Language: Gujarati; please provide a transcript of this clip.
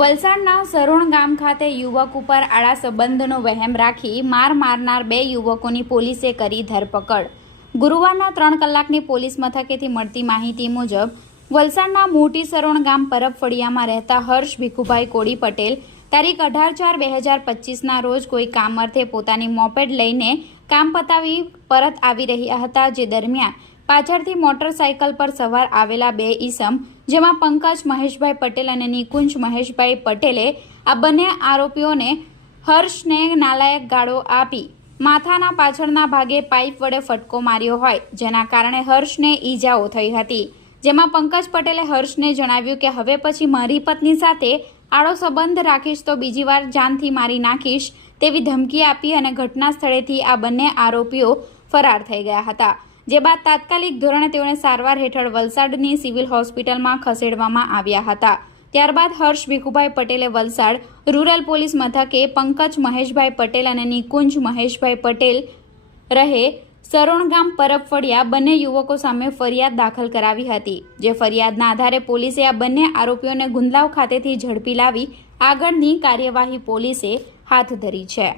વલસાડના સરોણ ગામ ખાતે યુવક ઉપર આડા સંબંધનો વહેમ રાખી માર મારનાર બે યુવકોની પોલીસે કરી ધરપકડ. ગુરુવારના ત્રણ કલાકની પોલીસ મથકેથી મળતી માહિતી મુજબ, વલસાડના મોટી સરોણ ગામ પરબફળિયામાં રહેતા હર્ષ ભીખુભાઈ કોડી પટેલ તારીખ અઢાર ચાર બે હજાર પચીસના રોજ કોઈ કામ અર્થે પોતાની મોપેડ લઈને કામ પતાવી પરત આવી રહ્યા હતા, જે દરમિયાન પાછળથી મોટરસાયકલ પર સવાર આવેલા બે ઈસમ, જેમાં પંકજ મહેશભાઈ પટેલ અને નિકુંજ મહેશભાઈ પટેલે આ બંને આરોપીઓને હર્ષને નાલાયક ગાળો આપી માથાના પાછળના ભાગે પાઇપ વડે ફટકો માર્યો હોય, જેના કારણે હર્ષને ઈજાઓ થઈ હતી. જેમાં પંકજ પટેલે હર્ષને જણાવ્યું કે, હવે પછી મારી પત્ની સાથે આડો સંબંધ રાખીશ તો બીજી વાર જાનથી મારી નાખીશ, તેવી ધમકી આપી અને ઘટના સ્થળેથી આ બંને આરોપીઓ ફરાર થઈ ગયા હતા. જે બાદ તાત્કાલિક ધોરણે તેઓને સારવાર હેઠળ વલસાડની સિવિલ હોસ્પિટલમાં ખસેડવામાં આવ્યા હતા. ત્યારબાદ હર્ષ ભીખુભાઈ પટેલે વલસાડ રૂરલ પોલીસ મથકે પંકજ મહેશભાઈ પટેલ અને નિકુંજ મહેશભાઈ પટેલ રહે સરોણ ગામ પરબ બંને યુવકો સામે ફરિયાદ દાખલ કરાવી હતી, જે ફરિયાદના આધારે પોલીસે આ બંને આરોપીઓને ગુંદલાવ ખાતેથી ઝડપી લાવી આગળની કાર્યવાહી પોલીસે હાથ ધરી છે.